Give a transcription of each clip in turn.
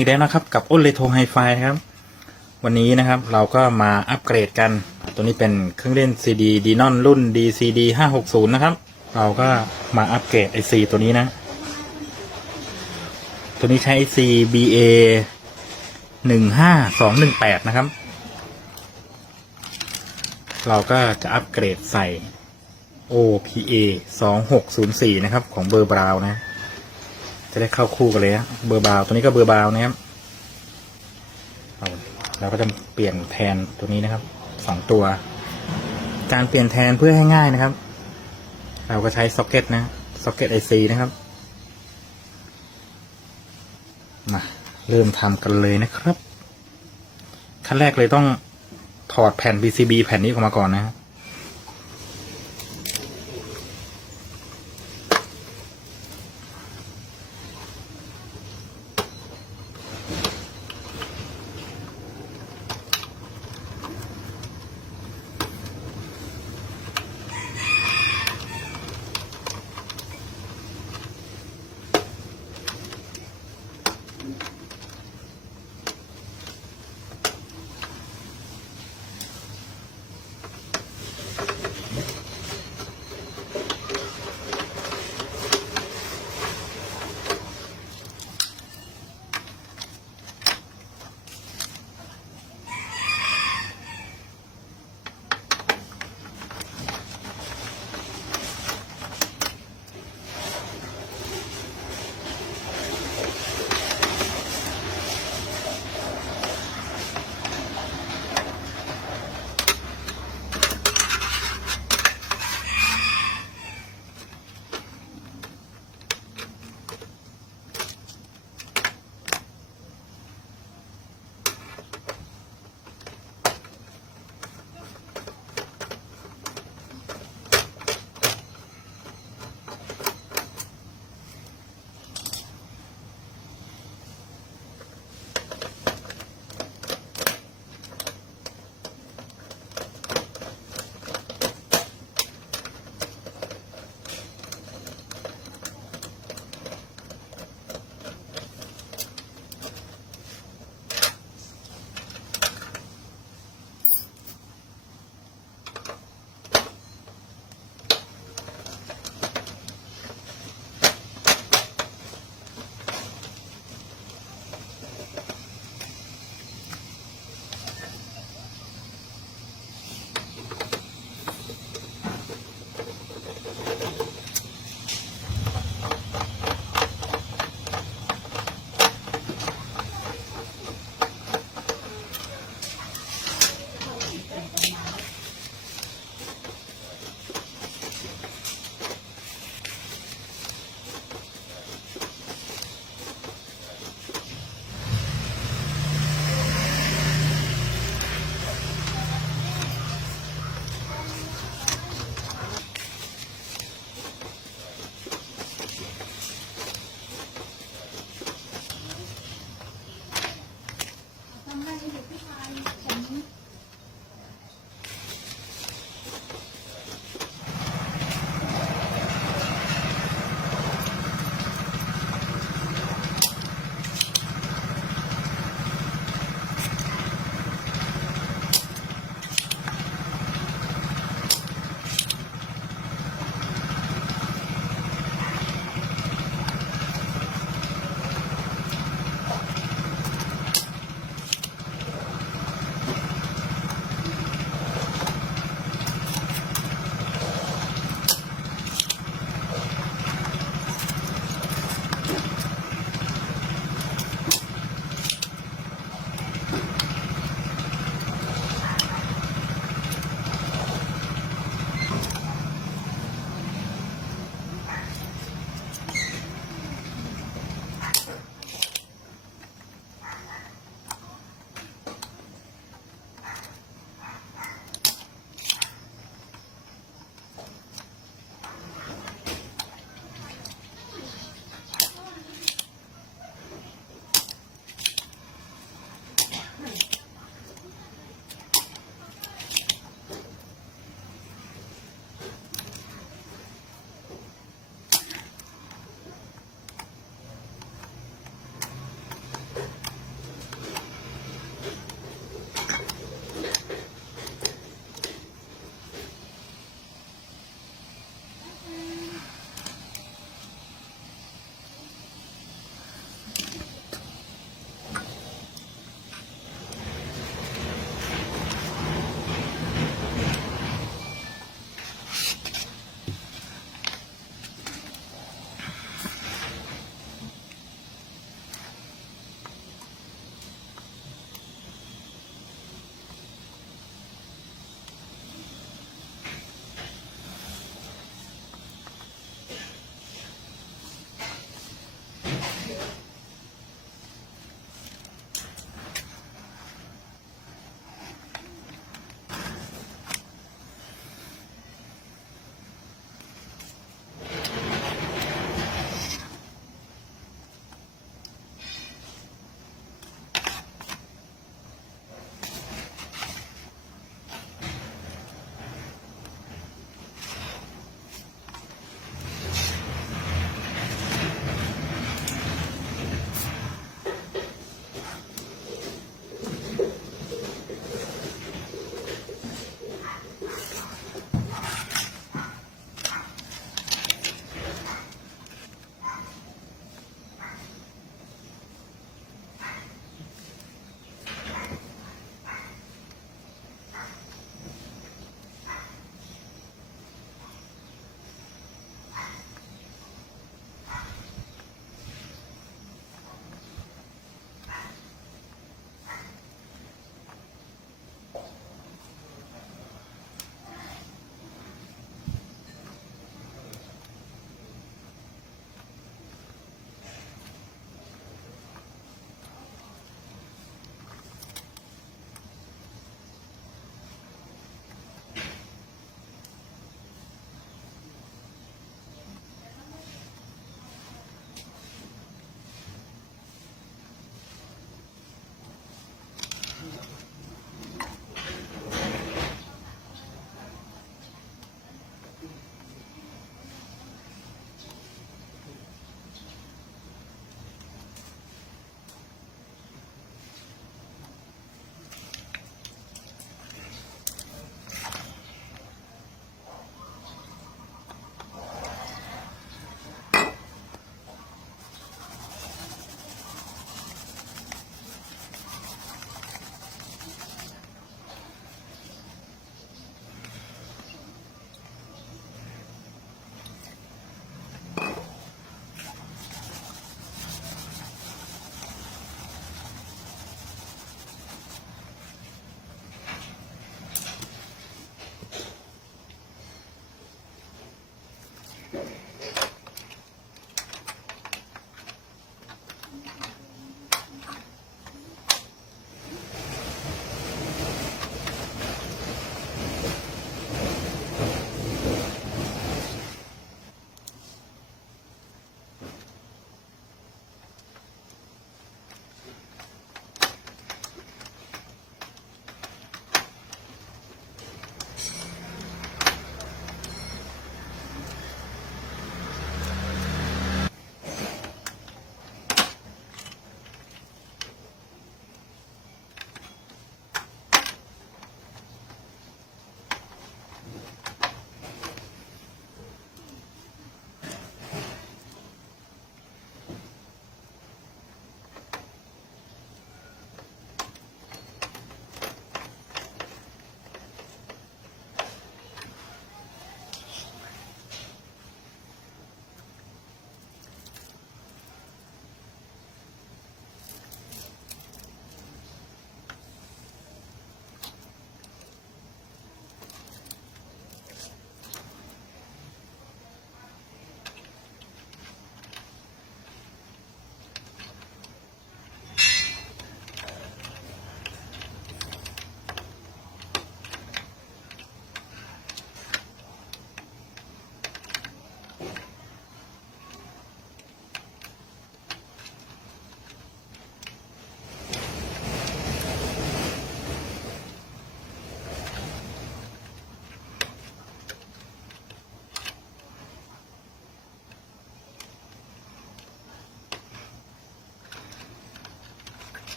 ีกแล้วนะครับกับอ้นเลโทไฮไฟนะครับ วันนี้นะครับเราก็มาอัปเกรดกัน ตัวนี้เป็นเครื่องเล่น CD d e n o n รุ่น DCD 560 นะครับ เราก็มาอัปเกรด IC ตัวนี้นะ ตัวนี้ใช้ IC BA 15218 นะครับ เราก็จะอัปเกรดใส่ OPA 2604 นะครับ ของเบอร์บราวน์นะ จะได้เข้าคู่กันเลยฮะเบอร์บาวตัวนี้ก็เบอร์บาวนะครับเอาเราก็จะเปลี่ยนแทนตัวนี้นะครับสองตัว การเปลี่ยนแทนเพื่อให้ง่ายนะครับ เราก็ใช้ซ็อกเก็ตนะซ็อกเก็ตไอซีนะครับมาเริ่มทำกันเลยนะครับ ขั้นแรกเลยต้องถอดแผ่น PCB แผ่นนี้ออกมาก่อนนะครับ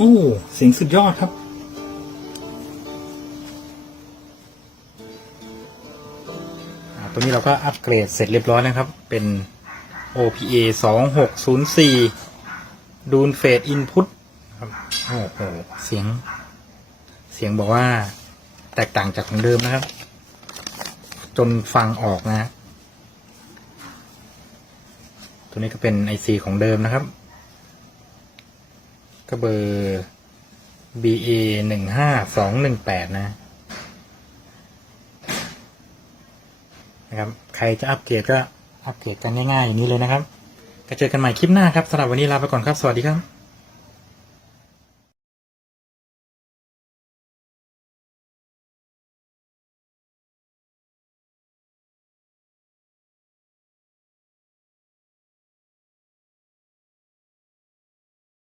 อ้ เสียงสุดยอดครับ ตัวนี้เราก็อัปเกรดเสร็จเรียบร้อยนะครับ เป็น OPA 2604 ดูนเฟดอินพุตครับ โอ้โห เสียง เสียงบอกว่าแตกต่างจากของเดิมนะครับ จนฟังออกนะ ตัวนี้ก็เป็น IC ของเดิมนะครับ ก็เบอร์ BA หนึ่งห้าสองหนึ่งแปดนะ นะครับ ใครจะอัปเกรดก็อัปเกรดกันง่ายๆอย่างนี้เลยนะครับ ก็เจอกันใหม่คลิปหน้าครับสำหรับวันนี้ลาไปก่อนครับ สวัสดีครับ